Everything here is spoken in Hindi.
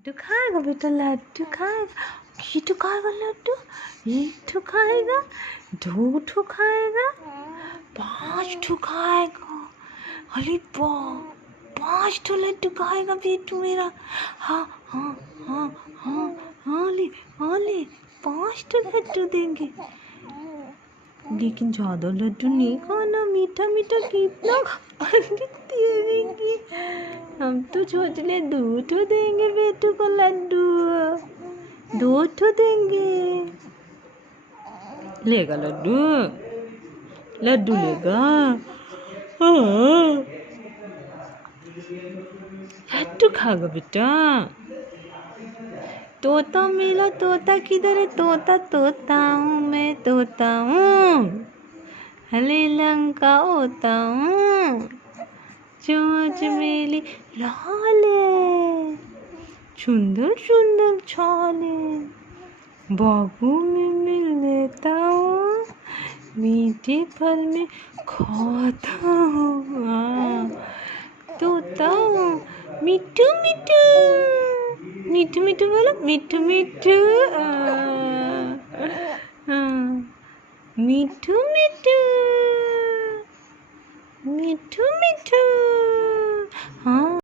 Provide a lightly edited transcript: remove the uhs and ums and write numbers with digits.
लड्डू खाएगा बेटा, लड्डू खाएगा। ये तो खाएगा लड्डू, एक ठो खाएगा, दो ठो खाएगा, 5 ठो खाएगा। अरे वाह, 5 ठो लड्डू खाएगा बेटू मेरा। हाँ हाँ हाँ हाँ हाँ ले 5 ठो लड्डू देंगे, लेकिन ज़्यादा लड्डू नहीं खाना, मीठा मीठा कितना देंगे। हम तो सोच ले 2 ठो देंगे बेटू को लड्डू, 2 ठो देंगे। लेगा लड्डू, लड्डू लेगा। हाँ, लड्डू खाएगा बेटा। तोता मिला, तोता किधर है? तोता तोता हूँ मैं, तोता हूँ, हले लंका होता हूँ, चोंच मेरी लाल है, सुंदर सुंदर छाले, बागों में मिल लेता हूँ, मीठे फल में खाता हूँ। तोता हूँ, मिट्टू मिट्टू, मिट्टू मिट्टू बोलो, मिट्टू मिट्टू। मिट्टू मिट्टू, मिट्टू मिट्टू। हाँ